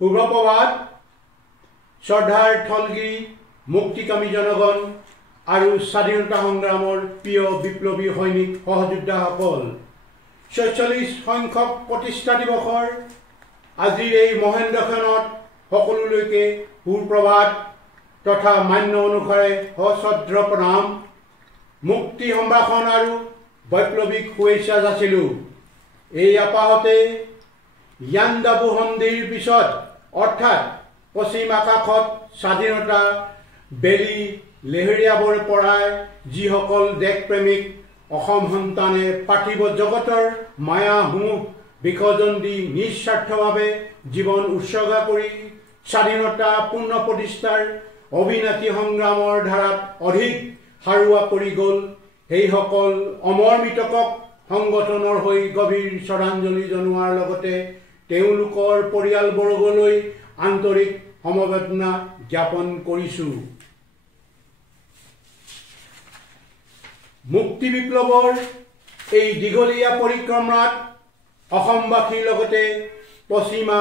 সুপ্ৰভাত শ্ৰদ্ধাৰ থলগিৰি মুক্তিকামী জনগণ আৰু স্বাধীনতা সংগ্ৰামৰ প্ৰিয় বিপ্লৱী সৈনিক সহযোদ্ধাসকল ৪৬ সংখ্যক প্ৰতিষ্ঠা দিৱসৰ আজিৰ এই মহেন্দ্ৰক্ষণত সকলোলৈকে সুপ্ৰভাত তথা মান্য অনুসাৰে সশ্ৰদ্ধ প্ৰণাম মুক্তি সম্ভাষণ আৰু বৈপ্লৱিক শুভেচ্ছা যাচিলোঁ। এই আপাহতে ইয়াণ্ডাবু সন্ধিৰ পিছত অৰ্থাৎ পশ্চিম আকাশত স্বাধীনতা বেলি লেহেৰিয়াবৰ পৰাই যিসকল দেশপ্ৰেমিক অসম সন্তানে পাৰ্থিৱ জগতৰ মায়াসমূহ বিসৰ্জন দি নিস্বাৰ্থভাৱে জীৱন উৎসৰ্গা কৰি স্বাধীনতা পূৰ্ণ প্ৰতিষ্ঠাৰ অবিনাশী সংগ্ৰামৰ ধাৰাত অধিক সাৰুৱা কৰি গ'ল, সেইসকল অমৰ মৃতকক সংগঠনৰ হৈ গভীৰ শ্ৰদ্ধাঞ্জলি জনোৱাৰ লগতে তেওঁলোকৰ পৰিয়ালবৰ্গলৈ আন্তৰিক সমবেদনা জ্ঞাপন কৰিছোঁ। মুক্তি বিপ্লৱৰ এই দীঘলীয়া পৰিক্ৰমাত অসমবাসীৰ লগতে পশ্চিমা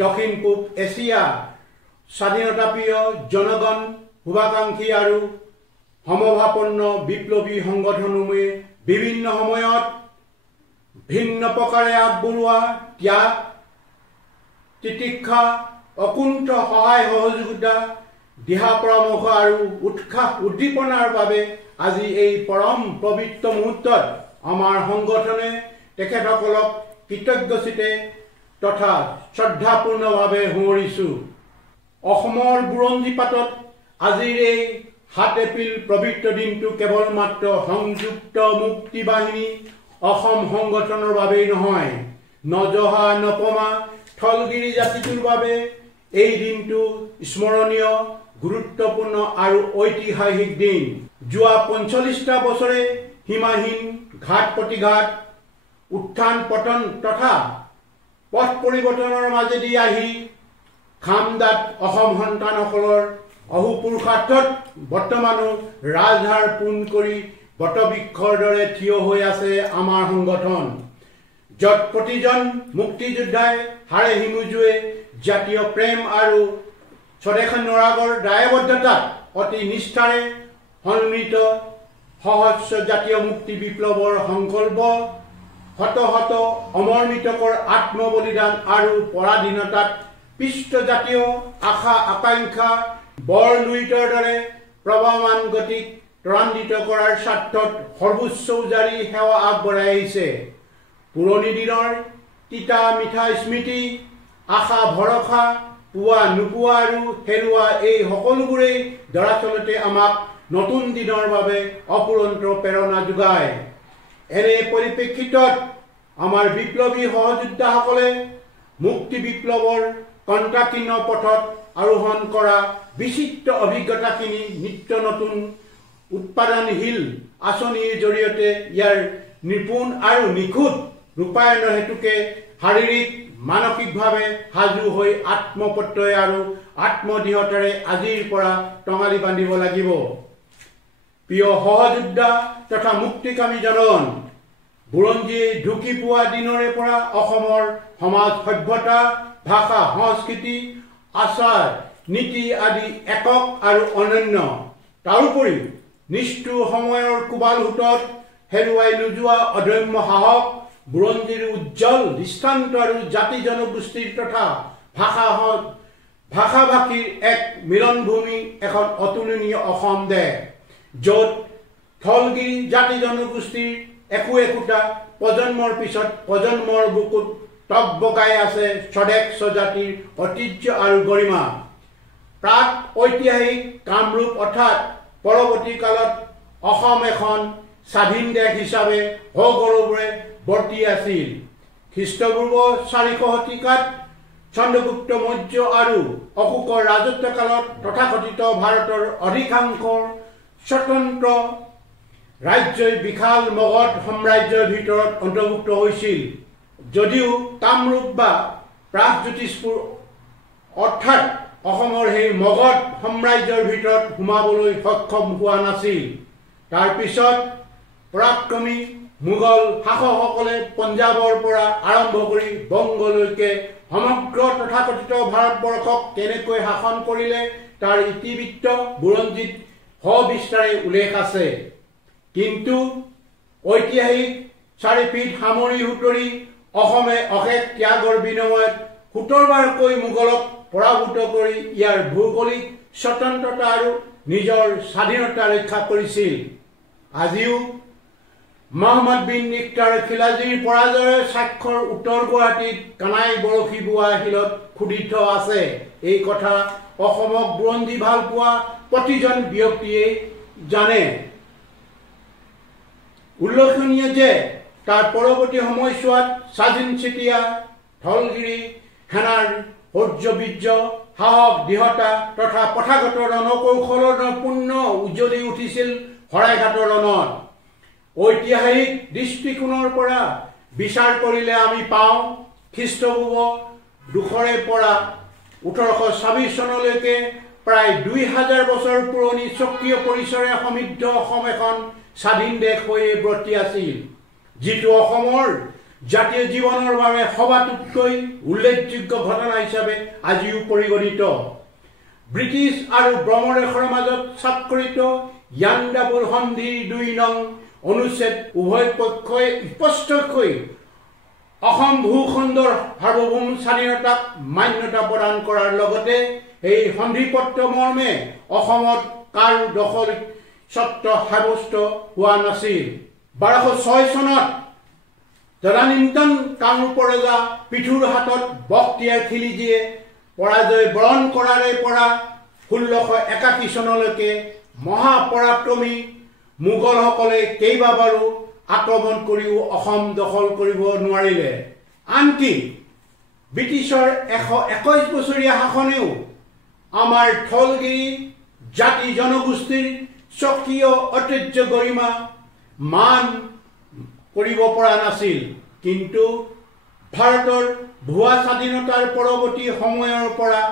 দক্ষিণ পূব এছিয়া স্বাধীনতাপ্ৰিয় জনগণ শুভাকাংক্ষী আৰু সমভাপন্ন বিপ্লৱী সংগঠনসমূহে বিভিন্ন সময়ত ভিন্ন প্ৰকাৰে আগবঢ়োৱা ত্যাগ তিতিক্ষা অকুণ্ঠ সহায় সহযোগিতা দিহা পৰামৰ্শ আৰু উৎসাহ উদ্দীপনাৰ বাবে আজি এই পৰম পবিত্ৰ মুহূৰ্তত আমাৰ সংগঠনে তেখেতসকলক কৃতজ্ঞচিতে তথা শ্ৰদ্ধাপূৰ্ণভাৱে সুঁৱৰিছোঁ। অসমৰ বুৰঞ্জীপাতত আজিৰ এই ৭ এপ্ৰিল পবিত্ৰ দিনটো কেৱল মাত্ৰ সংযুক্ত মুক্তি বাহিনী অসম সংগঠনৰ বাবেই নহয়, নজহা নপমা থলগিৰি জাতিটোৰ বাবে এই দিনটো স্মৰণীয় গুৰুত্বপূৰ্ণ আৰু ঐতিহাসিক দিন। যোৱা ৪৫টা বছৰে সীমাহীন ঘাত প্ৰতিঘাত উত্থান পতন তথা পথ পৰিৱৰ্তনৰ মাজেদি আহি খামদাত অসম সন্তানসকলৰ অহোপুৰুষাৰ্থত বৰ্তমানো ৰাজহাৰ পোন কৰি বটবৃক্ষৰ দৰে থিয় হৈ আছে আমাৰ সংগঠন, য'ত প্ৰতিজন মুক্তিযোদ্ধাই হাড়ে হিমুজুৱে জাতীয় প্ৰেম আৰু স্বদেশানুৰাগৰ দায়বদ্ধতাত অতি নিষ্ঠাৰে সন্মিলিত সহস্ৰ জাতীয় মুক্তি বিপ্লৱৰ সংকল্প শত শত অমৰ মৃতকৰ আত্মবলিদান আৰু পৰাধীনতাত পিষ্ট জাতীয় আশা আকাংক্ষা বৰলুইতৰ দৰে প্ৰবাহমান গতিক ত্বৰান্বিত কৰাৰ স্বাৰ্থত সৰ্বোচ্চ উজাৰি সেৱা আগবঢ়াই আহিছে। পুৰণি দিনৰ তিতা মিঠা স্মৃতি আশা ভৰসা পোৱা নোপোৱা আৰু হেৰুৱা এই সকলোবোৰেই দৰাচলতে আমাক নতুন দিনৰ বাবে অপুৰন্ত প্ৰেৰণা যোগায়। এনে পৰিপ্ৰেক্ষিতত আমাৰ বিপ্লৱী সহযোদ্ধাসকলে মুক্তি বিপ্লৱৰ কণ্টাকীৰ্ণ পথত আৰোহণ কৰা বিচিত্ৰ অভিজ্ঞতাখিনি নিত্য নতুন উৎপাদনশীল আঁচনিৰ জৰিয়তে ইয়াৰ নিপুণ আৰু নিখুঁত ৰূপায়ণৰ হেতুকে শাৰীৰিক মানসিকভাৱে সাজু হৈ আত্মপ্ৰত্যয় আৰু আত্মদৃঢ়তাৰে আজিৰ পৰা টঙালি বান্ধিব লাগিব। প্ৰিয় সহযোদ্ধা তথা মুক্তিকামী জনগণ, বুৰঞ্জীয়ে ঢুকি পোৱা দিনৰে পৰা অসমৰ সমাজ সভ্যতা ভাষা সংস্কৃতি আচাৰ নীতি আদি একক আৰু অনন্য। তাৰোপৰি নিষ্ঠুৰ সময়ৰ কোবাল সোঁতত হেৰুৱাই নোযোৱা অদম্য সাহস বুৰঞ্জীৰ উজ্জ্বল দৃষ্টান্ত আৰু জাতি জনগোষ্ঠীৰ তথা ভাষা ভাষীৰ এক মিলনভূমি এখন অতুলনীয় অসম দেশ, য'ত থলগিৰি জাতি জনগোষ্ঠীৰ একোটা প্ৰজন্মৰ পিছত প্ৰজন্মৰ বুকুত টক বগাই আছে স্বদেশ স্বজাতিৰ ঐতিহ্য আৰু গৰিমা। প্ৰাক ঐতিহাসিক কামৰূপ অৰ্থাৎ পৰৱৰ্তী কালত অসম এখন স্বাধীন দেশ হিচাপে সগৌৰৱেৰে বৰ্তি আছিল। খ্ৰীষ্টপূৰ্ব ৪০০ শতিকাত চন্দ্ৰগুপ্ত মৌৰ্য আৰু অশোকৰ ৰাজত্ব কালত তথাকথিত ভাৰতৰ অধিকাংশ স্বতন্ত্ৰ ৰাজ্যই বিশাল মগধ সাম্ৰাজ্যৰ ভিতৰত অন্তৰ্ভুক্ত হৈছিল, যদিও কামৰূপ বা প্ৰাগজ্যোতিষপুৰ অৰ্থাৎ অসমৰ সেই মগধ সাম্ৰাজ্যৰ ভিতৰত সোমাবলৈ সক্ষম হোৱা নাছিল। তাৰ পিছত পৰাক্ৰমী মোগল শাসকসকলে পঞ্জাবৰ পৰা আৰম্ভ কৰি বংগলৈকে সমগ্ৰ তথাকথিত ভাৰতবৰ্ষক কেনেকৈ শাসন কৰিলে তাৰ ইতিবৃত্ত বুৰঞ্জীত সবিস্তাৰে উল্লেখ আছে। কিন্তু ঐতিহাসিক চাৰিপিঠ সামৰি সুতৰি অসমে অশেষ ত্যাগৰ বিনিময়ত ৭০ বাৰকৈ মোগলক পৰাভূত কৰি ইয়াৰ ভৌগোলিক স্বতন্ত্ৰতা আৰু নিজৰ স্বাধীনতা ৰক্ষা কৰিছিল। আজিও মহম্মদ বিন নিক্তাৰ খিলাজীৰ পৰাজয়ৰ স্বাক্ষৰ উত্তৰ গুৱাহাটীত কানাই বৰশী বোৱা শিলত খোদিত আছে। এই কথা অসমক বুৰঞ্জী ভাল পোৱা প্ৰতিজন ব্যক্তিয়ে জানে। উল্লেখনীয় যে তাৰ পৰৱৰ্তী সময়ছোৱাত স্বাধীন চিতিয়া ঢলগিৰি সেনাৰ শৌৰ্য সাহস দৃঢ়তা তথা প্ৰথাগত ৰণকৌশলৰ পূৰ্ণ উজ্জ্বলি উঠিছিল শৰাইঘাটৰ ৰণত। ঐতিহাসিক দৃষ্টিকোণৰ পৰা বিচাৰ কৰিলে আমি পাওঁ খ্ৰীষ্টপূৰ্ব ২০০ৰে পৰা ১৮২৬ চনলৈকে প্ৰায় ২০০০ বছৰ পুৰণি স্বকীয় পৰিচৰে সমৃদ্ধ অসম এখন স্বাধীন দেশ হৈ ব্ৰতি আছিল, যিটো অসমৰ জাতীয় জীৱনৰ বাবে সবাতোতকৈ উল্লেখযোগ্য ঘটনা হিচাপে আজিও পৰিগণিত। ব্ৰিটিছ আৰু ব্ৰহ্মদেশৰ মাজত স্বাক্ষৰিত ইয়াণ্ডাবুৰ সন্ধিৰ ২ নং অনুচ্ছেদ উভয় পক্ষই স্পষ্টকৈ অসম ভূখণ্ডৰ সাৰ্বভৌম স্বাধীনতাক মান্যতা প্ৰদান কৰাৰ লগতে এই সন্ধিপত্ৰ মৰ্মে অসমত কাৰো দখল স্বত্ব সাব্যস্ত হোৱা নাছিল। ১২০৬ চনত তদানীন্তন কামৰূপৰ ৰজা পৃথুৰ হাতত বখতিয়াৰ খিলিজীয়ে পৰাজয় বৰণ কৰাৰে পৰা ১৬৮১ চনলৈকে মহাপৰাক্ৰমী মোগলসকলে কেইবাবাৰো আক্ৰমণ কৰিও অসম দখল কৰিব নোৱাৰিলে। আনকি ব্ৰিটিছৰ ১২১ বছৰীয়া শাসনেও আমাৰ ঠলগিৰি জাতি জনগোষ্ঠীৰ স্বকীয় ঐতিহ্য গৰিমা মান কৰিব পৰা নাছিল। কিন্তু ভাৰতৰ ভুৱা স্বাধীনতাৰ পৰৱৰ্তী সময়ৰ পৰা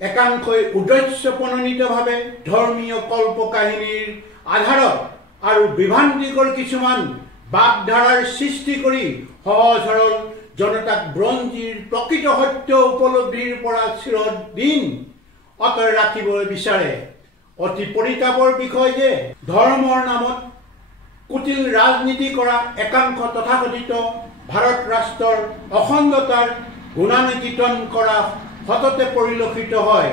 একাংশই উদ্দেশ্যপ্ৰণোদিতভাৱে ধৰ্মীয় কল্পকাহিনীৰ আধাৰত আৰু বিভ্ৰান্তিকৰ কিছুমান বাগধাৰাৰ সৃষ্টি কৰি সহজ সৰল জনতাক বুৰঞ্জীৰ প্ৰকৃত সত্য উপলব্ধিৰ পৰা চিৰদিন আঁতৰাই ৰাখিবলৈ বিচাৰে। অতি পৰিতাপৰ বিষয় যে ধৰ্মৰ নামত কুটিল ৰাজনীতি কৰা একাংশ তথাকথিত ভাৰত ৰাষ্ট্ৰৰ অখণ্ডতাৰ গুণানুকীৰ্তন কৰা সততে পৰিলক্ষিত হয়।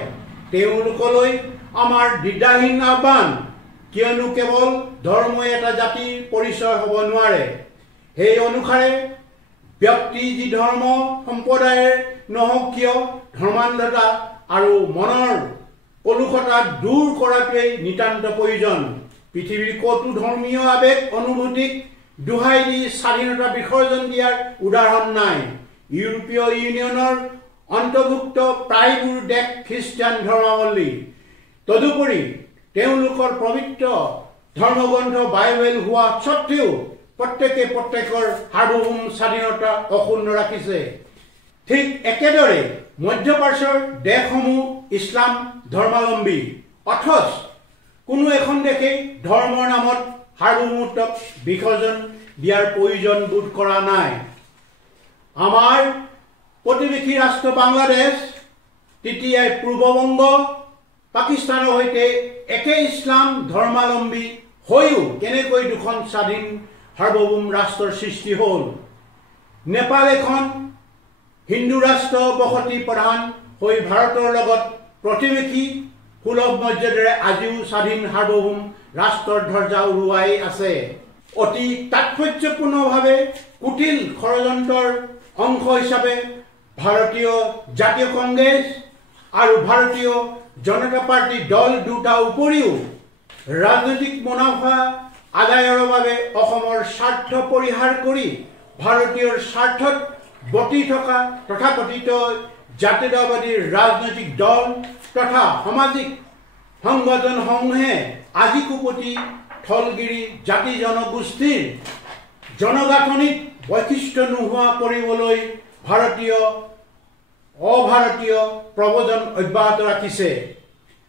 তেওঁলোকলৈ আমাৰ দ্বিধাহীন আহ্বান, কিয়নো কেৱল ধৰ্মই এটা জাতিৰ পৰিচয় হ'ব নোৱাৰে। সেই অনুসাৰে ব্যক্তি যি ধৰ্ম সম্প্ৰদায়ৰ নহওক কিয় ধৰ্মান্ধতা আৰু মনৰ কলুষতা দূৰ কৰাটোৱেই নিতান্ত প্ৰয়োজন। পৃথিৱীৰ ক'তো ধৰ্মীয় আৱেগ অনুভূতিক দোহাই দি স্বাধীনতা বিসৰ্জন দিয়াৰ উদাহৰণ নাই। ইউৰোপীয় ইউনিয়নৰ অন্তৰ্ভুক্ত প্ৰায়বোৰ দেশ খ্ৰীষ্টান ধৰ্মাৱলম্বী। তদুপৰি তেওঁলোকৰ পবিত্ৰ ধৰ্মগ্ৰন্থ বাইবেল হোৱা স্বত্তেও প্ৰত্যেকে প্ৰত্যেকৰ সাৰ্বভৌম স্বাধীনতা অক্ষুণ্ণ ৰাখিছে। ঠিক একেদৰে মধ্যপ্ৰাচ্যৰ দেশসমূহ ইছলাম ধৰ্মাৱলম্বী, অথচ কোনো এখন দেশে ধৰ্মৰ নামত সাৰ্বভৌমত্বক বিসৰ্জন দিয়াৰ প্ৰয়োজন বোধ কৰা নাই। আমাৰ প্ৰতিবেশী ৰাষ্ট্ৰ বাংলাদেশ তেতিয়াই পূৰ্ববংগ পাকিস্তানৰ সৈতে একে ইছলাম ধৰ্মাৱলম্বী হৈও কেনেকৈ দুখন স্বাধীন সাৰ্বভৌম ৰাষ্ট্ৰৰ সৃষ্টি হ'ল। নেপাল এখন হিন্দু ৰাষ্ট্ৰ বসতি প্ৰধান হৈ ভাৰতৰ লগত প্ৰতিবেশী সুলভ মৰ্যাদাৰে আজিও স্বাধীন সাৰ্বভৌম ৰাষ্ট্ৰৰ ধ্বজা উৰুৱাই আছে। অতি তাৎপৰ্যপূৰ্ণভাৱে কুটিল ষড়যন্ত্ৰৰ অংশ হিচাপে ভাৰতীয় জাতীয় কংগ্ৰেছ আৰু ভাৰতীয় জনতা পাৰ্টি দল দুটাৰ উপৰিও ৰাজনৈতিক মুনাফা আদায়ৰ বাবে অসমৰ স্বাৰ্থ পৰিহাৰ কৰি ভাৰতীয় স্বাৰ্থত বৰ্তি থকা তথাকথিত জাতীয়তাবাদী ৰাজনৈতিক দল তথা সামাজিক সংগঠনসমূহে আজি কোপতি ঠলগিৰি জাতি জনগোষ্ঠীৰ জনগাঁথনিত বৈশিষ্ট্য নোহোৱা কৰিবলৈ অভাৰতীয় প্ৰৱজন অব্যাহত ৰাখিছে।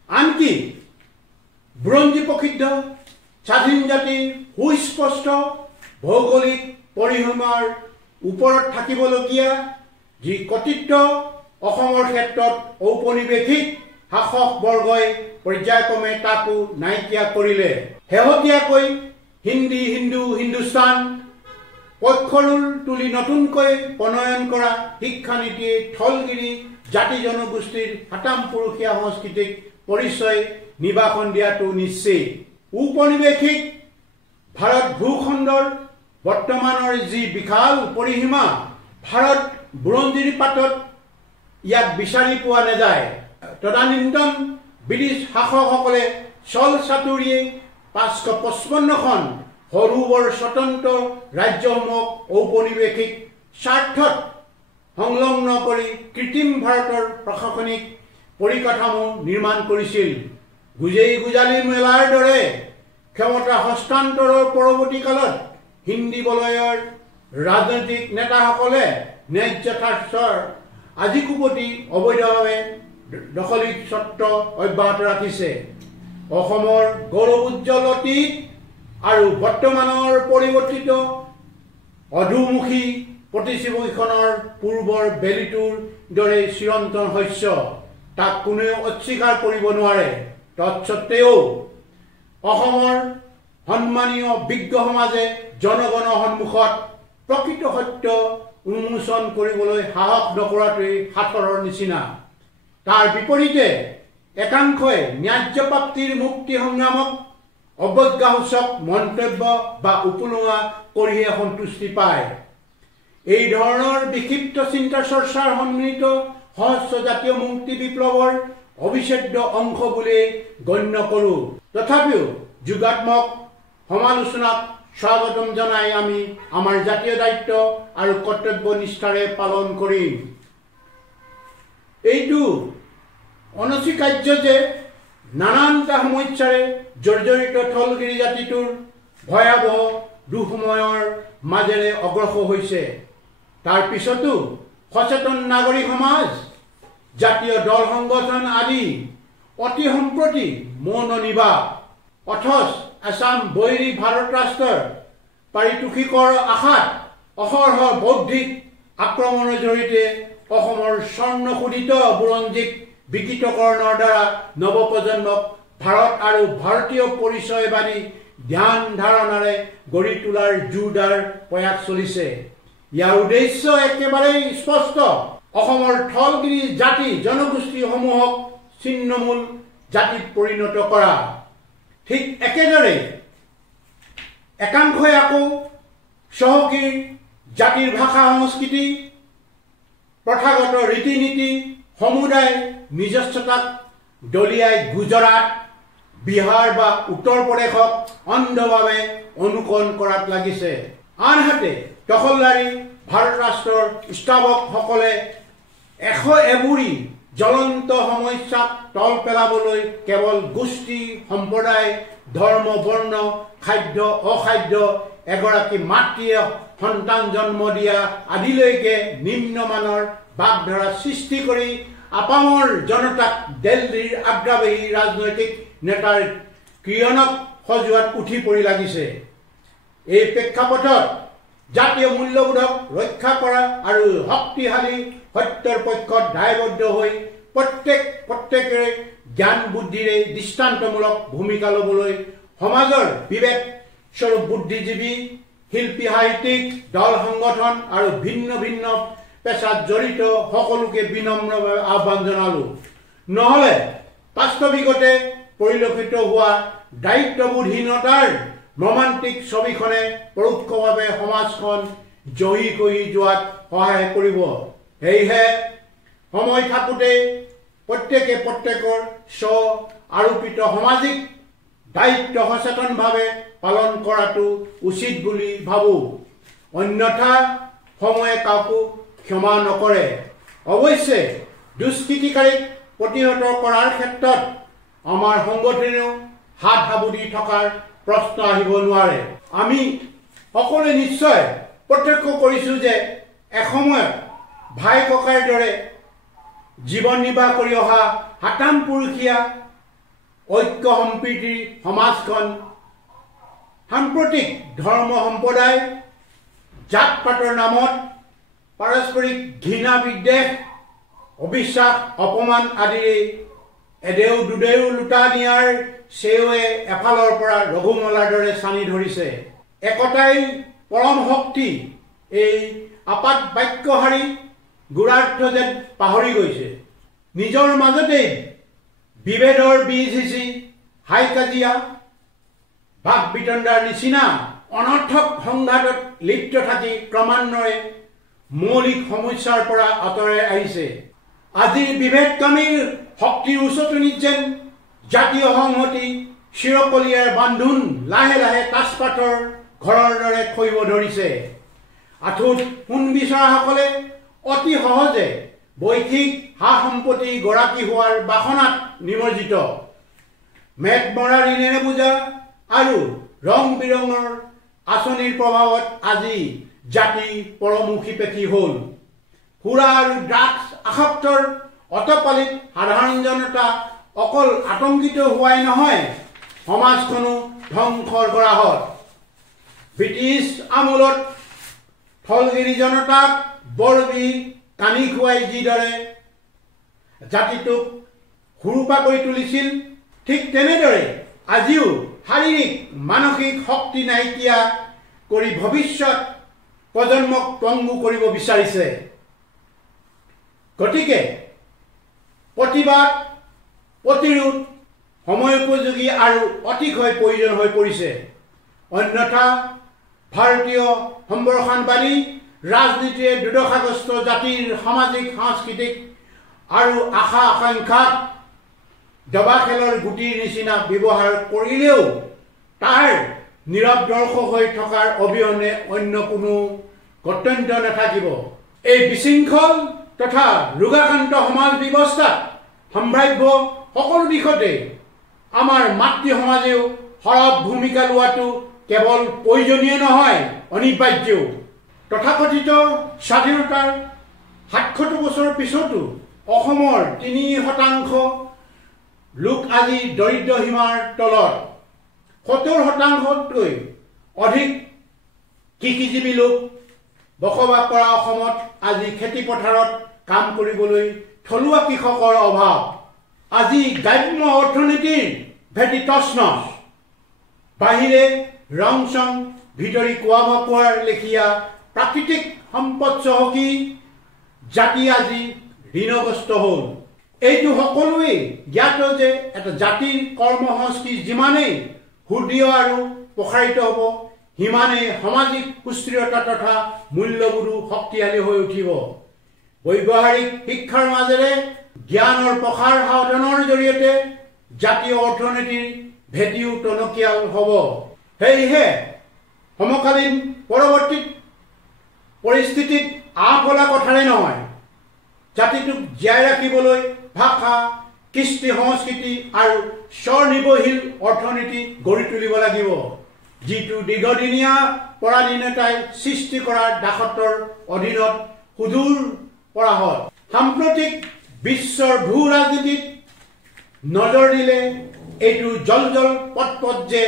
আনকি বুৰঞ্জী প্ৰসিদ্ধ স্বাধীন জাতিৰ সুস্পষ্ট ভৌগোলিক পৰিসীমাৰ ওপৰত থাকিবলগীয়া যি কৰ্তৃত্ব অসমৰ ক্ষেত্ৰত ঔপনিৱেশিক শাসকবৰ্গই পৰ্যায়ক্ৰমে তাকো নাইকিয়া কৰিলে। শেহতীয়াকৈ হিন্দুস্তান পক্ষৰুল তুলি নতুনকৈ প্ৰণয়ন কৰা শিক্ষানীতিয়ে থলগিৰি জাতি জনগোষ্ঠীৰ হাতামপুৰুষীয়া সংস্কৃতিক পৰিচয় নিবাসন দিয়াটো নিশ্চিত। ঔপনিৱেশিক ভাৰত ভূখণ্ডৰ বৰ্তমানৰ যি বিশাল পৰিসীমা, ভাৰত বুৰঞ্জীৰ পাতত ইয়াক বিচাৰি পোৱা নাযায়। তদানীন্তন ব্ৰিটিছ শাসকসকলে চল চাতুৰিয়ে 555খন সৰু বৰ স্বতন্ত্ৰ ৰাজ্যসমূহক ঔপনিৱেশিক স্বাৰ্থত সংলগ্ন কৰি কৃত্ৰিম ভাৰতৰ প্ৰশাসনিক পৰিকাঠামো নিৰ্মাণ কৰিছিল। গুজালি মেলাৰ দৰে ক্ষমতা হস্তান্তৰৰ পৰৱৰ্তী কালত হিন্দী বলয়ৰ ৰাজনৈতিক নেতাসকলে ন্যায্য স্বাৰ্থৰ আজিকোপতি অবৈধভাৱে দখলী স্বত্ব অব্যাহত ৰাখিছে। অসমৰ গৌৰৱোজ্জ্বল অতীত আৰু বৰ্তমানৰ পৰিৱৰ্তিত অধোমুখী প্ৰতিচ্ছবিখনৰ পূৰ্বৰ বেলিটোৰ দৰে চিৰন্তন শস্য, তাক কোনেও অস্বীকাৰ কৰিব নোৱাৰে। তৎসত্ত্বেও অসমৰ সন্মানীয় বিজ্ঞ সমাজে জনগণৰ সন্মুখত প্ৰকৃত সত্য উন্মোচন কৰিবলৈ সাহস নকৰাটোৱেই সাঁথৰৰ নিচিনা। তাৰ বিপৰীতে একাংশই ন্যায্য প্ৰাপ্তিৰ মুক্তি সংগ্ৰামক অৱজ্ঞাসূচক মন্তব্য বা উপলুঙা কৰিহে সন্তুষ্টি পায়। এই ধৰণৰ বিক্ষিপ্ত চিন্তা চৰ্চাৰ সন্মিলিত সহস্ৰ জাতীয় মুক্তি বিপ্লৱৰ অবিচ্ছেদ্য অংশ বুলি গণ্য কৰোঁ। তথাপিও যোগাত্মক সমালোচনাক স্বাগতম জনাই আমি আমাৰ জাতীয় দায়িত্ব আৰু কৰ্তব্য নিষ্ঠাৰে পালন কৰিম। এইটো অনস্বীকাৰ্য যে নানানটা সমস্যাৰে জৰ্জৰিত থলগিৰি জাতিটোৰ ভয়াৱহ দুঃসময়ৰ মাজেৰে অগ্ৰসৰ হৈছে। তাৰ পিছতো সচেতন নাগৰিক সমাজ, জাতীয় দল সংগঠন আদি অতি সম্প্ৰতি মৌন নিবাস। অথচ আছাম বৈৰী ভাৰত ৰাষ্ট্ৰৰ পাৰিতোষিকৰ আশাত অহৰহ বৌদ্ধিক আক্ৰমণৰ জৰিয়তে অসমৰ স্বৰ্ণশোধিত বুৰঞ্জীক বিকৃতকৰণৰ দ্বাৰা নৱপ্ৰজন্মক ভাৰত আৰু ভাৰতীয় পৰিচয়বাদী ধ্যান ধাৰণাৰে গঢ়ি তোলাৰ জোৰদাৰ প্ৰয়াস চলিছে। ইয়াৰ উদ্দেশ্য একেবাৰে স্পষ্ট, অসমৰ থলগিৰি জাতি জনগোষ্ঠীসমূহক ছিন্নমূল জাতিত পৰিণত কৰা। ঠিক একেদৰে একাংশই আকৌ চহকী জাতিৰ ভাষা সংস্কৃতি, প্ৰথাগত ৰীতি নীতি সমুদায় নিজস্বতাক দলিয়াই গুজৰাট, বিহাৰ বা উত্তৰ প্ৰদেশক অন্ধভাৱে অনুকৰণ কৰাত লাগিছে। আনহাতে দখলদাৰী ভাৰত ৰাষ্ট্ৰৰ স্থাপকসকলে এবুৰি জ্বলন্ত সমস্যাক তল পেলাবলৈ কেৱল গোষ্ঠী, সম্প্ৰদায়, ধৰ্ম, বৰ্ণ, খাদ্য, অখাদ্য, এগৰাকী মাতৃয়ে সন্তান জন্ম দিয়া আদিলৈকে নিম্নমানৰ বাগধাৰা সৃষ্টি কৰি আপামৰ জনতাক দিল্লীৰ আগ্ৰাবাহী ৰাজনৈতিক নেতাৰ ক্ৰিয়নক সজোৱাত উঠি পৰি লাগিছে। এই প্ৰেক্ষাপটত জাতীয় মূল্যবোধক ৰক্ষা কৰা আৰু শক্তিশালী সত্যৰ পক্ষত দায়বদ্ধ হৈ প্ৰত্যেকৰে জ্ঞান বুদ্ধিৰে দৃষ্টান্তমূলক ভূমিকা ল'বলৈ সমাজৰ বিবেক স্বৰূপ বুদ্ধিজীৱী, শিল্পী, সাহিত্যিক, দল সংগঠন আৰু ভিন্ন ভিন্ন পেছাত জড়িত সকলোকে বিনম্ৰভাৱে আহ্বান জনালোঁ। নহ'লে বাস্তৱিকতে পৰিলক্ষিত হোৱা দায়িত্ববোধহীনতাৰ মৰ্মান্তিক ছবিখনে পৰোক্ষভাৱে সমাজখন জহি কহি যোৱাত সহায় কৰিব। সেয়েহে সময় থাকোঁতে প্ৰত্যেকে প্ৰত্যেকৰ স্ব আৰোপিত সামাজিক দায়িত্ব সচেতনভাৱে পালন কৰাটো উচিত বুলি ভাবোঁ। অন্যথা সময়ে কাকো ক্ষমা নকৰে। অৱশ্যে দুষ্কৃতিকাৰীক প্ৰতিহত কৰাৰ ক্ষেত্ৰত আমাৰ সংগঠনেও হাত সাবুদি থকাৰ প্ৰশ্ন আহিব নোৱাৰে। আমি সকলোৱে নিশ্চয় প্ৰত্যক্ষ কৰিছোঁ যে এসময়ত ভাই ককাইৰ দৰে জীৱন নিৰ্বাহ কৰি অহা হাতামপুৰুষীয়া ঐক্য সম্প্ৰীতিৰ সমাজখন সাম্প্ৰতিক ধৰ্ম সম্প্ৰদায় জাত পাতৰ নামত পাৰস্পৰিক ঘৃণা বিদ্বেষ অবিশ্বাস অপমান আদিৰে এদেউ দুদেউ লুটা নিয়াৰ সেৱে এফালৰ পৰা ৰঘুমলাৰ দৰে চানি ধৰিছে। একতাই পৰম শক্তি এই আপাত বাক্যহাৰী গুৰাৰ্থ যেন পাহৰি গৈছে। নিজৰ মাজতেই বিভেদৰ বীজ সিঁচি হাই কাজিয়া বাক বিতণ্ডাৰ নিচিনা অনৰ্থক সংঘাতত লিপ্ত থাকি ক্ৰমান্বয়ে মৌলিক সমস্যাৰ পৰা আঁতৰাই আহিছে। আজিৰ বিভেদকামীৰ শক্তিৰ উচতনিত যেন জাতীয় সংহতি চিৰকলীয়াৰ বান্ধোন লাহে লাহে তাচপাতৰ ঘৰৰ দৰে খহিব ধৰিছে। আঁঠুত সোণ বিচৰাসকলে অতি সহজে বৈশ্বিক সা সম্পত্তি গৰাকী হোৱাৰ বাসনাত নিমজ্জিত। মেদ মৰা ঋণেৰে বোজা আৰু ৰং বিৰঙৰ আঁচনিৰ প্ৰভাৱত আজি জাতি পৰমুখী পেখী হ'ল। সুৰা আৰু ড্ৰাগছ আসক্তৰ অতপালিত সাধাৰণ জনতা অকল আতংকিত হোৱাই নহয়, সমাজখনো ধ্বংসৰ গৰাহত। ব্ৰিটিছ আমোলত থলগিৰি জনতাক বৰবি কানি খুৱাই যিদৰে জাতিটোক হুৰুপা কৰি তুলিছিল, ঠিক তেনেদৰে আজিও শাৰীৰিক মানসিক শক্তি নাইকিয়া কৰি ভৱিষ্যত প্ৰজন্মক পংগু কৰিব বিচাৰিছে। গতিকে প্ৰতিবাদ প্ৰতিৰোধ সময়োপযোগী আৰু অতিশয় প্ৰয়োজন হৈ পৰিছে। অন্যথা ভাৰতীয় সম্প্ৰসাৰণবাদী ৰাজনীতিয়ে দুৰ্দশাগ্ৰস্ত জাতিৰ সামাজিক সাংস্কৃতিক আৰু আশা আকাংক্ষাক দবা খেলৰ গুটিৰ নিচিনা ব্যৱহাৰ কৰিলেও তাৰ নীৰৱ দৰ্শক হৈ থকাৰ অবিহনে অন্য কোনো গত্যন্তৰ নাথাকিব। এই বিশৃংখল তথা ৰোগাক্ৰান্ত সমাজ ব্যৱস্থাত সম্ভাৱ্য সকলো দিশতে আমাৰ মাতৃ সমাজেও সৰব ভূমিকা লোৱাটো কেৱল প্ৰয়োজনীয় নহয়, অনিবাৰ্যও। তথাকথিত স্বাধীনতাৰ ৬০ বছৰ পিছতো অসমৰ ৩% লোক আজি দৰিদ্ৰ সীমাৰ তলত। ৭০%তকৈ অধিক কৃষিজীৱী লোক বসবাস কৰা অসমত আজি খেতি পথাৰত কাম কৰিবলৈ থলুৱা কৃষকৰ অভাৱ। আজি গ্ৰাম্য অৰ্থনীতিৰ ভেটি তছনছ। বাহিৰে ৰং চং ভিতৰি কোৱা কোৱাৰ লেখীয়া প্ৰাকৃতিক সম্পদ চহকী জাতি আজি ঋণগ্ৰস্ত হ'ল। এইটো সকলোৱেই জ্ঞাত যে এটা জাতিৰ কৰ্মসংস্কৃতি যিমানেই সুদৃঢ় আৰু প্ৰসাৰিত হ'ব, সিমানেই সামাজিক সুস্থিৰতা তথা মূল্যবোধো শক্তিশালী হৈ উঠিব। ব্যৱহাৰিক শিক্ষাৰ মাজেৰে জ্ঞানৰ প্ৰসাৰ সাধনৰ জৰিয়তে জাতীয় অৰ্থনীতিৰ ভেটিও টনকিয়াল হ'ব। সেয়েহে সমকালীন পৰৱৰ্তী পৰিস্থিতিত আফলা কথাৰে নহয়, জাতিটোক জীয়াই ৰাখিবলৈ ভাষা কৃষ্টি সংস্কৃতি আৰু স্বনিৰ্ভৰশীল অৰ্থনীতি গঢ়ি তুলিব লাগিব, যিটো দীৰ্ঘদিনীয়া পৰাধীনতাই সৃষ্টি কৰা দাসত্বৰ অধীনত সুদূৰ পৰাহত। সাম্প্ৰতিক বিশ্বৰ ভূ ৰাজনীতিত নজৰ দিলে এইটো জল পটপট যে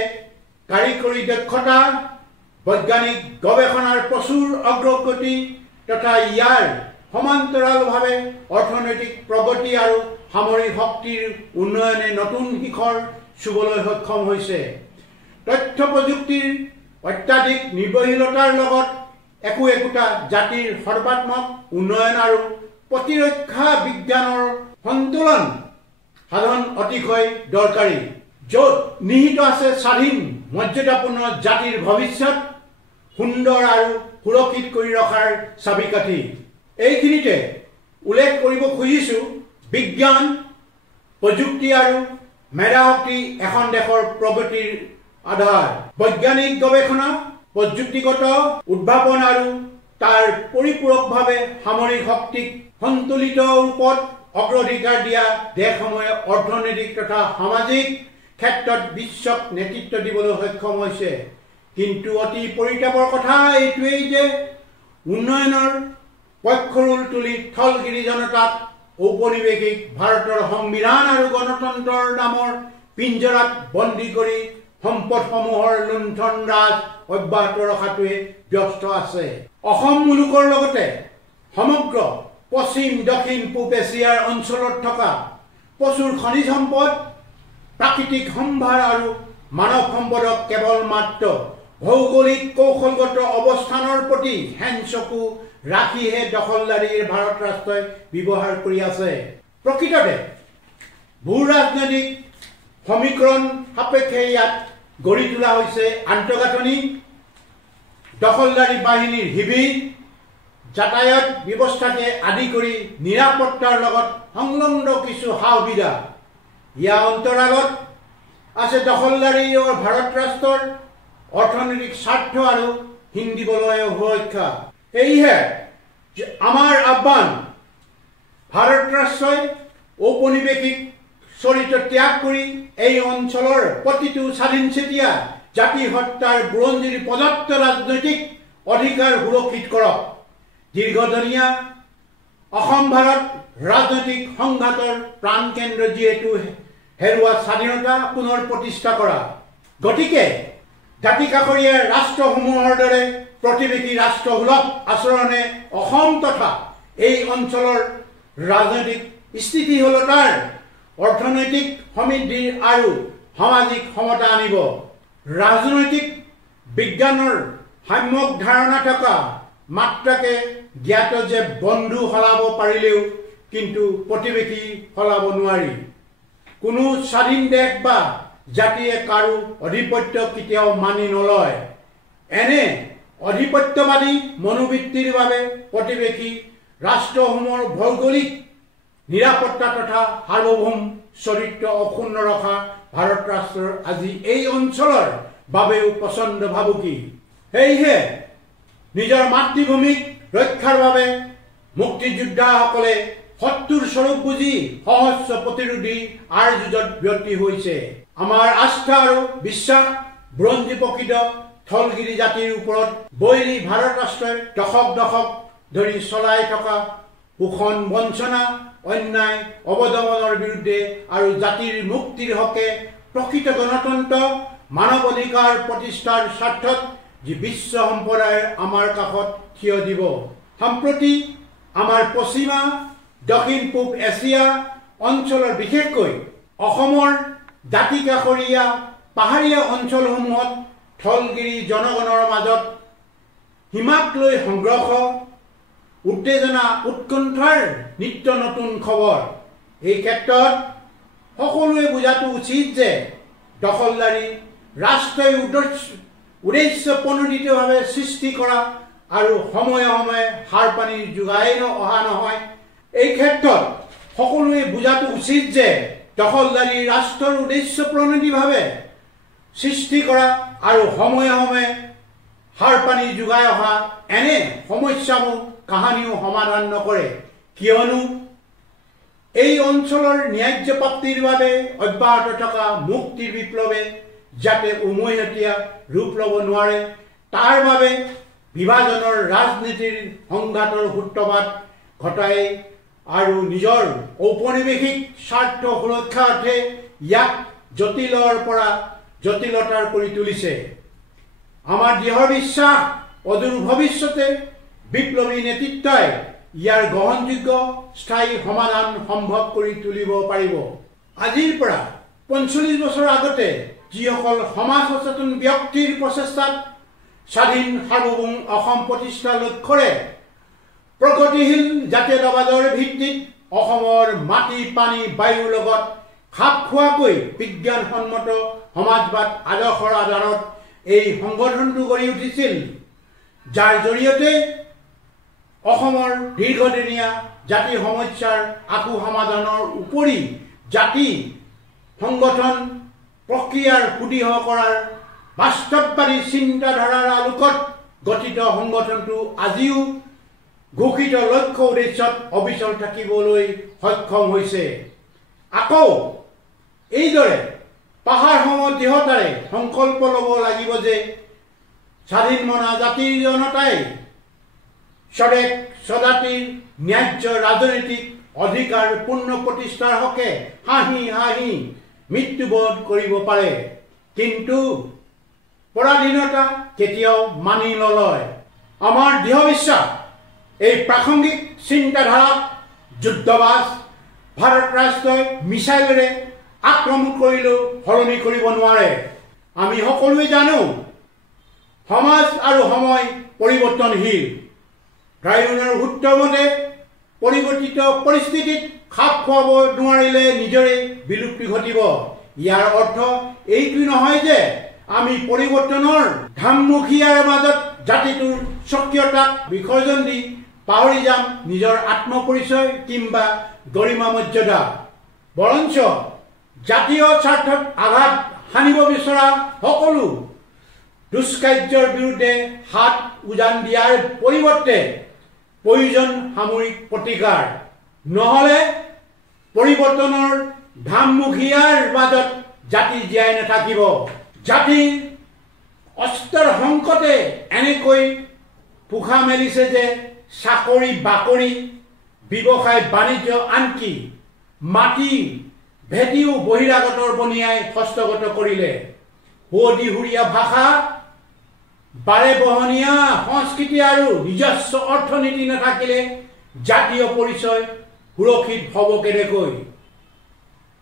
কাৰিকৰী দক্ষতা, বৈজ্ঞানিক গৱেষণাৰ প্ৰচুৰ অগ্ৰগতি তথা ইয়াৰ সমান্তৰালভাৱে অৰ্থনৈতিক প্ৰগতি আৰু সামৰিক শক্তিৰ উন্নয়নে নতুন শিখৰ চুবলৈ সক্ষম হৈছে। তথ্য প্ৰযুক্তিৰ অত্যাধিক নিৰ্ভৰশীলতাৰ লগত একোটা জাতিৰ সৰ্বাত্মক উন্নয়ন আৰু প্ৰতিৰক্ষা বিজ্ঞানৰ সন্তুলন সাধন অতিশয় দৰকাৰী, য'ত নিহিত আছে স্বাধীন মৰ্যাদাপূৰ্ণ জাতিৰ ভৱিষ্যত সুন্দৰ আৰু সুৰক্ষিত কৰি ৰখাৰ চাবিকাঠি। এইখিনিতে উল্লেখ কৰিব খুজিছোঁ, বিজ্ঞান প্ৰযুক্তি আৰু মেধাশক্তি এখন দেশৰ প্ৰগতিৰ আধাৰ। বৈজ্ঞানিক গৱেষণা, প্ৰযুক্তিগত উদ্ভাৱন আৰু তাৰ পৰিপূৰকভাৱে সামৰিক শক্তিক সন্তুলিত ৰূপত অগ্ৰাধিকাৰ দিয়া দেশসমূহে অৰ্থনৈতিক তথা সামাজিক ক্ষেত্ৰত বিশ্বক নেতৃত্ব দিবলৈ সক্ষম হৈছে। কিন্তু অতি পৰিতাপৰ কথা এইটোৱেই যে উন্নয়নৰ পক্ষৰুল তুলি থলগিৰি জনতাক ঔপনিৱেশিক ভাৰতৰ সংবিধান আৰু গণতন্ত্ৰৰ নামৰ পিঞ্জৰাত বন্দী কৰি সম্পদসমূহৰ লুণ্ঠন ৰাজ অব্যাহত ৰখাটোৱে ব্যস্ত আছে। অসম মুলুকৰ লগতে সমগ্ৰ পশ্চিম দক্ষিণ পূব এছিয়াৰ অঞ্চলত থকা প্ৰচুৰ খনিজ সম্পদ, প্ৰাকৃতিক সম্ভাৰ আৰু মানৱ সম্পদক কেৱল মাত্ৰ ভৌগোলিক কৌশলগত অৱস্থানৰ প্ৰতি হেনচকু ৰাখিহে দখলদাৰীৰ ভাৰত ৰাষ্ট্ৰই ব্যৱহাৰ কৰি আছে। প্ৰকৃততে ভূ ৰাজনৈতিক সমীকৰণ সাপেক্ষে ইয়াত গঢ়ি তোলা হৈছে আন্তঃগাঁথনি, দখলদাৰী বাহিনীৰ শিবিৰ, যাতায়াত ব্যৱস্থাকে আদি কৰি নিৰাপত্তাৰ লগত সংলগ্ন কিছু সা সুবিধা। ইয়াৰ অন্তৰালত আছে দখলদাৰী ভাৰত ৰাষ্ট্ৰৰ অৰ্থনৈতিক স্বাৰ্থ আৰু হিন্দী বলয়ৰ সুৰক্ষা। সেয়েহে আমাৰ আহ্বান, ভাৰত ৰাষ্ট্ৰই ঔপনিৱেশিক চৰিত্ৰ ত্যাগ কৰি এই অঞ্চলৰ প্ৰতিটো স্বাধীনচিতীয়া জাতি হত্যাৰ বুৰঞ্জীৰ প্ৰদত্ত ৰাজনৈতিক অধিকাৰ সুৰক্ষিত কৰক। দীৰ্ঘদিনীয়া অসম ভাৰত ৰাজনৈতিক সংঘাতৰ প্ৰাণকেন্দ্ৰ যিহেতু হেৰুৱা স্বাধীনতা পুনৰ প্ৰতিষ্ঠা কৰা। গতিকে দাঁতিকাষৰীয়া ৰাষ্ট্ৰসমূহৰ দৰে প্ৰতিবেশী ৰাষ্ট্ৰসুলভ আচৰণে অসম তথা এই অঞ্চলৰ ৰাজনৈতিক স্থিতিশীলতাৰ, অৰ্থনৈতিক সমৃদ্ধিৰ আৰু সামাজিক সমতা আনিব। ৰাজনৈতিক বিজ্ঞানৰ সম্যক ধাৰণা থকা মাত্ৰাকে জ্ঞাত যে বন্ধু সলাব পাৰিলেও কিন্তু প্ৰতিবেশী সলাব নোৱাৰি। কোনো স্বাধীন দেশ বা জাতিয়ে কাৰো আধিপত্য কেতিয়াও মানি নলয়। এনে আধিপত্যবাদী মনোবৃত্তিৰ বাবে প্ৰতিবেশী ৰাষ্ট্ৰসমূহৰ ভৌগোলিক নিৰাপত্তা তথা সাৰ্বভৌম চৰিত্ৰ অক্ষুণ্ণ ৰখা ভাৰত ৰাষ্ট্ৰৰ আজি এই অঞ্চলৰ বাবেও প্ৰচণ্ড ভাবুকি। সেয়েহে নিজৰ মাতৃভূমিক ৰক্ষাৰ বাবে মুক্তিযোদ্ধাসকলে শত্ৰুৰ স্বৰূপ বুজি সহস্ৰ প্ৰতিৰোধী আৰযুঁজত ব্ৰতী হৈছে। আমাৰ আস্থা আৰু বিশ্বাস বুৰঞ্জী প্ৰকৃত থলগিৰি জাতিৰ ওপৰত বৈৰী ভাৰত ৰাষ্ট্ৰই দশক দশক ধৰি চলাই থকা শোষণ, বঞ্চনা, অন্যায়, অৱদমনৰ বিৰুদ্ধে আৰু জাতিৰ মুক্তিৰ হকে প্ৰকৃত গণতন্ত্ৰ, মানৱ অধিকাৰ প্ৰতিষ্ঠাৰ স্বাৰ্থত যি বিশ্ব সম্প্ৰদায়ে আমাৰ কাষত থিয় দিব। সম্প্ৰতি আমাৰ পশ্চিমা দক্ষিণ পূব এছিয়া অঞ্চলৰ বিশেষকৈ অসমৰ দাঁতিকাষৰীয়া পাহাৰীয়া অঞ্চলসমূহত থলগিৰি জনগণৰ মাজত সীমাক লৈ সংঘৰ্ষ, উত্তেজনা, উৎকণ্ঠাৰ নিত্য নতুন খবৰ। এই ক্ষেত্ৰত সকলোৱে বুজাটো উচিত যে দখলদাৰী ৰাষ্ট্ৰই উদ্দেশ্যপ্ৰণোদিতভাৱে সৃষ্টি কৰা আৰু সময়ে সময়ে সাৰ পানী যোগাই অহা নহয়। এই ক্ষেত্ৰত সকলোৱে বুজাটো উচিত যে দখলদাৰী ৰাষ্ট্ৰৰ উদ্দেশ্যপ্ৰণোদিতভাৱে সৃষ্টি কৰা আৰু সময়ে সময়ে সাৰ পানী যোগাই অহা এনে সমস্যাবোৰ কাহানিও সমাধান নকৰে। কিয়নো এই অঞ্চলৰ ন্যায্য প্ৰাপ্তিৰ বাবে অব্যাহত থকা মুক্তিৰ বিপ্লৱে যাতে উমৈহতীয়া ৰূপ ল'ব নোৱাৰে, তাৰ বাবে বিভাজনৰ ৰাজনীতিৰ সংঘাতৰ সূত্ৰপাত ঘটাই আৰু নিজৰ ঔপনিৱেশিক স্বাৰ্থ সুৰক্ষাৰ্থে ইয়াক জটিলৰ পৰা জটিলতাৰ কৰি তুলিছে। আমাৰ দৃঢ় বিশ্বাস অদূৰ ভৱিষ্যতে বিপ্লৱী নেতৃত্বই ইয়াৰ গ্ৰহণযোগ্য স্থায়ী সমাধান সম্ভৱ কৰি তুলিব পাৰিব। আজিৰ পৰা ৪৫ বছৰ আগতে যিসকল সমাজ সচেতন ব্যক্তিৰ প্ৰচেষ্টাত স্বাধীন সাৰ্বভৌম অসম প্ৰতিষ্ঠাৰ লক্ষ্যৰে প্ৰগতিশীল জাতীয়তাবাদৰ ভিত্তিত অসমৰ মাটি, পানী, বায়ুৰ লগত খাপ খোৱাকৈ বিজ্ঞানসন্মত সমাজবাদ আদৰ্শৰ আধাৰত এই সংগঠনটো গঢ়ি উঠিছিল, যাৰ জৰিয়তে অসমৰ দীৰ্ঘদিনীয়া জাতি সমস্যাৰ আকু সমাধানৰ উপৰি জাতি সংগঠন প্ৰক্ৰিয়াৰ সুদৃঢ় কৰাৰ বাস্তৱবাদী চিন্তাধাৰাৰ আলোকত গঠিত সংগঠনটো আজিও ঘোষিত লক্ষ্য উদ্দেশ্যত অবিচল থাকিবলৈ সক্ষম হৈছে। আকৌ এইদৰে পাহাৰ সম দৃঢ়তাৰে সংকল্প ল'ব লাগিব যে স্বাধীন মনা জাতিৰ জনতাই স্বদেশ স্বজাতিৰ ন্যায্য ৰাজনৈতিক অধিকাৰ পূৰ্ণ প্ৰতিষ্ঠাৰ হকে হাঁহি হাঁহি মৃত্যুবৰণ কৰিব পাৰে। কিন্তু পৰাধীনতা কেতিয়াও মানি নলয়। আমাৰ দৃঢ় বিশ্বাস এই প্ৰাসংগিক চিন্তাধাৰাক যুদ্ধবাজ ভাৰত ৰাষ্ট্ৰই মিছাইলেৰে আক্ৰমণ কৰিলেও সলনি কৰিব নোৱাৰে। আমি সকলোৱে জানো সমাজ আৰু সময় পৰিৱৰ্তনশীল। ড্ৰাইডনৰ সূত্ৰমতে পৰিৱৰ্তিত পৰিস্থিতিত খাপ খুৱাব নোৱাৰিলে নিজৰে বিলুপ্তি ঘটিব। ইয়াৰ অৰ্থ এইটো নহয় যে আমি পৰিৱৰ্তনৰ ধামমুখীয়াৰ মাজত জাতিটোৰ স্বকীয়তাক বিসৰ্জন দি পাহৰি যাম নিজৰ আত্মপৰিচয় কিংবা গৰিমা মৰ্যাদা। বৰঞ্চ জাতীয় স্বাৰ্থত আঘাত সানিব বিচৰা সকলো দুষ্কাৰ্যৰ বিৰুদ্ধে হাত উজান দিয়াৰ পৰিৱৰ্তে প্ৰয়োজন সামৰিক প্ৰতিকাৰ। নহ'লে পৰিৱৰ্তনৰ ধামমুখীয়াৰ মাজত জাতি জীয়াই নাথাকিব। জাতিৰ অস্ত্ৰৰ সংকটে এনেকৈ পোখা মেলিছে যে চাকৰি বাকৰি ব্যৱসায় বাণিজ্য আনকি মাটি ভেটিও বহিৰাগতৰ বনিয়াই হস্তগত কৰিলে। সুৱদিহুৰীয়া ভাষা বাৰে বহনীয়া সংস্কৃতি আৰু নিজস্ব অৰ্থনীতি নাথাকিলে জাতীয় পৰিচয় সুৰক্ষিত হ'ব কেনেকৈ?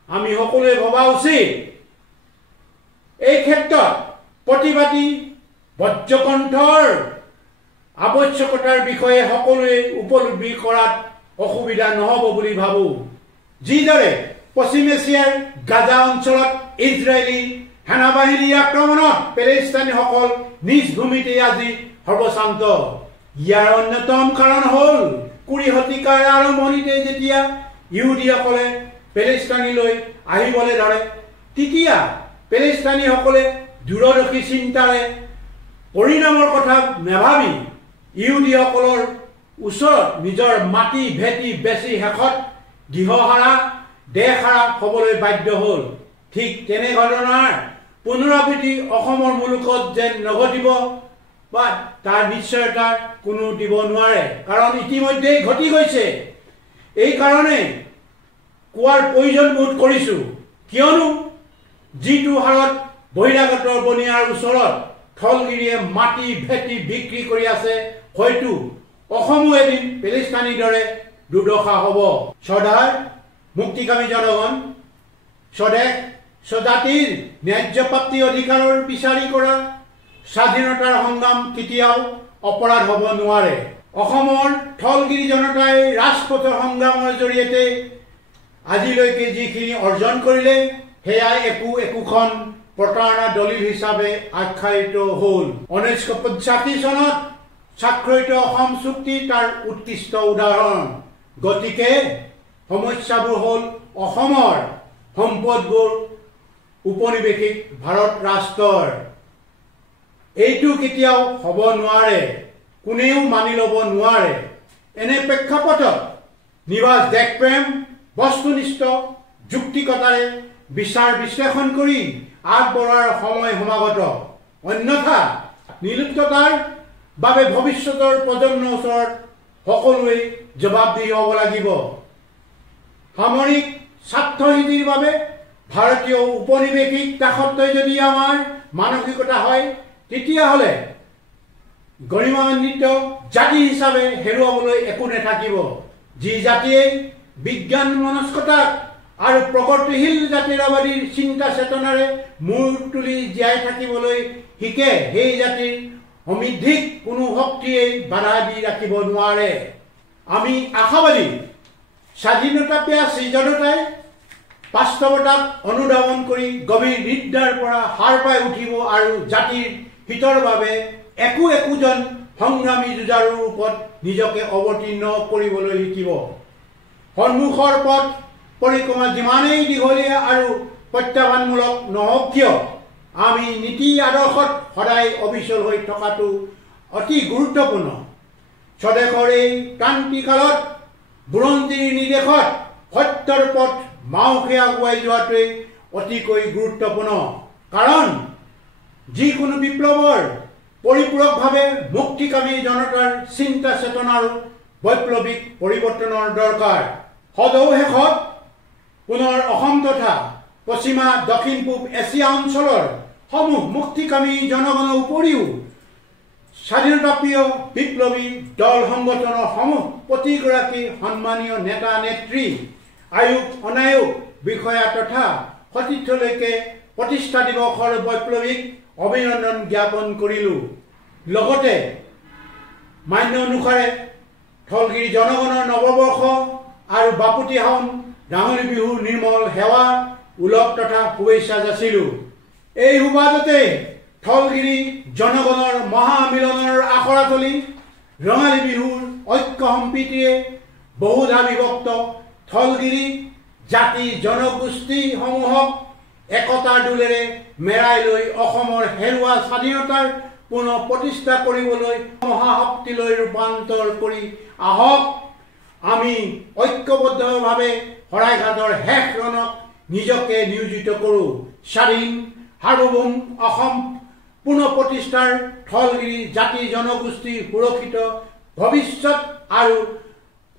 আমি সকলোৱে ভবা উচিত। এই ক্ষেত্ৰত প্ৰতিবাদী বজ্ৰকণ্ঠৰ আৱশ্যকতাৰ বিষয়ে সকলোৱে উপলব্ধি কৰাত অসুবিধা নহ'ব বুলি ভাবোঁ। যিদৰে পশ্চিম এছিয়াৰ গাজা অঞ্চলত ইজৰাইলী সেনাবাহিনীৰ আক্ৰমণত পেলেষ্টাইনীসকল নিজ ভূমিতে আজি সৰ্বশান্ত। ইয়াৰ অন্যতম কাৰণ হ'ল ২০ শতিকাৰ আৰম্ভণিতে যেতিয়া ইহুদীসকলে পেলেষ্টাইনলৈ আহিবলৈ ধৰে, তেতিয়া পেলেষ্টাইনীসকলে দূৰদৰ্শী চিন্তাৰে পৰিণামৰ কথা নাভাবি ইহুদীসকলৰ ওচৰত নিজৰ মাটি ভেটি বেচি শেষত গৃহহাৰা দেশহাৰা হ'বলৈ বাধ্য হ'ল। ঠিক তেনে ঘটনাৰ পুনৰাবৃত্তি অসমৰ মুলুকত যেন নঘটিব বা তাৰ নিশ্চয়তাৰ কোনো দিব নোৱাৰে, কাৰণ ইতিমধ্যেই ঘটি গৈছে। এইকাৰণে কোৱাৰ প্ৰয়োজন বোধ কৰিছোঁ, কিয়নো যিটো হাৰত বহিৰাগতৰ বনিয়াৰ ওচৰত থলগিৰিয়ে মাটি ভেটি বিক্ৰী কৰি আছে, হয়তো অসমো এদিন পেলেষ্টাইনীৰ দৰে দুৰ্দশা হ'ব। শ্ৰদ্ধাৰ মুক্তিকামী জনগণ, স্বদেশ স্বজাতিৰ ন্যায্য প্ৰাপ্তি অধিকাৰৰ বিচাৰি কৰা স্বাধীনতাৰ সংগ্ৰাম কেতিয়াও অপৰাধ হ'ব নোৱাৰে। অসমৰ থলগিৰি জনতাই ৰাজপথৰ সংগ্ৰামৰ জৰিয়তে আজিলৈকে যিখিনি অৰ্জন কৰিলে, সেয়াই একোখন প্ৰতাৰণা দলিল হিচাপে আখ্যায়িত হ'ল। ১৯৮৫ চনত স্বাক্ষৰিত অসম চুক্তি তাৰ উৎকৃষ্ট উদাহৰণ। গতিকে সমস্যাবোৰ হ'ল অসমৰ সম্পদবোৰ উপনিৱেশিক ভাৰত ৰাষ্ট্ৰৰ। এইটো কেতিয়াও হ'ব নোৱাৰে, কোনেও মানি ল'ব নোৱাৰে। এনে প্ৰেক্ষাপটত নিভাজ দেশপ্ৰেম বস্তুনিষ্ঠ যুক্তিকতাৰে বিচাৰ বিশ্লেষণ কৰি আগবঢ়াৰ সময় সমাগত। অন্যথা নিলুপ্ততাৰ বাবে ভৱিষ্যতৰ প্ৰজন্মৰ ওচৰত সকলোৱে জবাবদিহি হ'ব লাগিব। সামৰিক স্বাৰ্থসিদ্ধিৰ বাবে ভাৰতীয় উপনিৱেশিক দাসত্বই যদি আমাৰ মানসিকতা হয়, তেতিয়াহ'লে গৰিমামণ্ডিত জাতি হিচাপে হেৰুৱাবলৈ একো নাথাকিব। যি জাতিয়ে বিজ্ঞান মনস্কতাক আৰু প্ৰগতিশীল জাতিৰবাদীৰ চিন্তা চেতনাৰে মূৰ তুলি জীয়াই থাকিবলৈ শিকে, সেই জাতিৰ সমৃদ্ধিক কোনো শক্তিয়ে বাধা দি ৰাখিব নোৱাৰে। আমি আশাবাদী স্বাধীনতা প্ৰিয় জনতাই বাস্তৱতাক অনুধাৱন কৰি গভীৰ নিদ্ৰাৰ পৰা সাৰ পাই উঠিব আৰু জাতিৰ হিতৰ বাবে একোজন সংগ্ৰামী যুঁজাৰুৰ ৰূপত নিজকে অৱতীৰ্ণ কৰিবলৈ শিকিব। সন্মুখৰ পথ পৰিক্ৰমা যিমানেই দীঘলীয়া আৰু প্ৰত্যাহ্বানমূলক নহওক কিয়, আমি নীতি আদৰ্শত সদায় অবিচল হৈ থকাটো অতি গুৰুত্বপূৰ্ণ। স্বদেশৰ এই ক্ৰান্তিকালত বুৰঞ্জীৰ নিৰ্দেশত সত্যৰ পথ মাউসে আগুৱাই যোৱাটোৱেই অতিকৈ গুৰুত্বপূৰ্ণ। কাৰণ যিকোনো বিপ্লৱৰ পৰিপূৰকভাৱে মুক্তিকামী জনতাৰ চিন্তা চেতনাৰো বৈপ্লৱিক পৰিৱৰ্তনৰ দৰকাৰ। সদৌ শেষত পুনৰ অসম তথা পশ্চিমা দক্ষিণ পূব এছিয়া অঞ্চলৰ সমূহ মুক্তিকামী জনগণৰ উপৰিও স্বাধীনতাপ্ৰিয় বিপ্লৱী দল সংগঠনৰ সমূহ প্ৰতিগৰাকী সন্মানীয় নেতা নেত্ৰী আয়োগ অনায়োগ বিষয়া তথা সতীৰ্থলৈকে প্ৰতিষ্ঠা দিৱসৰ বৈপ্লৱিক অভিনন্দন জ্ঞাপন কৰিলোঁ। লগতে মান্য অনুসাৰে ঠলগিৰি জনগণৰ নৱবৰ্ষ আৰু বাপুতিসাহোন ডাঙৰি বিহুৰ নিৰ্মল সেৱা উলগ তথা শুভেচ্ছা যাচিলোঁ। এই সুবাদতে ঠলগিৰি জনগণৰ মহামিলনৰ আখৰাতলী ৰঙালী বিহুৰ ঐক্য সম্প্ৰীতিয়ে বহুধা বিভক্ত ঠলগিৰি জাতি জনগোষ্ঠীসমূহক একতাৰ দোলেৰে মেৰাই লৈ অসমৰ হেৰুৱা স্বাধীনতাৰ পুনৰ প্ৰতিষ্ঠা কৰিবলৈ মহাশক্তিলৈ ৰূপান্তৰ কৰি আহক। আমি ঐক্যবদ্ধভাৱে শৰাইঘাটৰ শেষ ৰণক নিজকে নিয়োজিত কৰোঁ। স্বাধীন সাৰ্বভৌম অসম পুনৰ প্ৰতিষ্ঠাৰ ঠলগিৰি জাতি জনগোষ্ঠী সুৰক্ষিত ভৱিষ্যত আৰু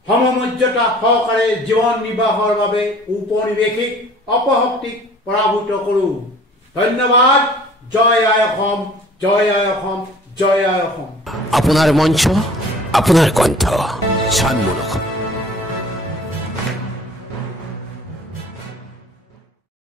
সমমৰ্যাদা সহকাৰে জীৱন নিৰ্বাহৰ বাবে ঔপনিৱেশিক অপশক্তিক পৰাভূত কৰোঁ। ধন্যবাদ। জয় আই অসম, জয় আই অসম, জয় আই অসম। আপোনাৰ মঞ্চ, আপোনাৰ কণ্ঠ, চানমুন অসম।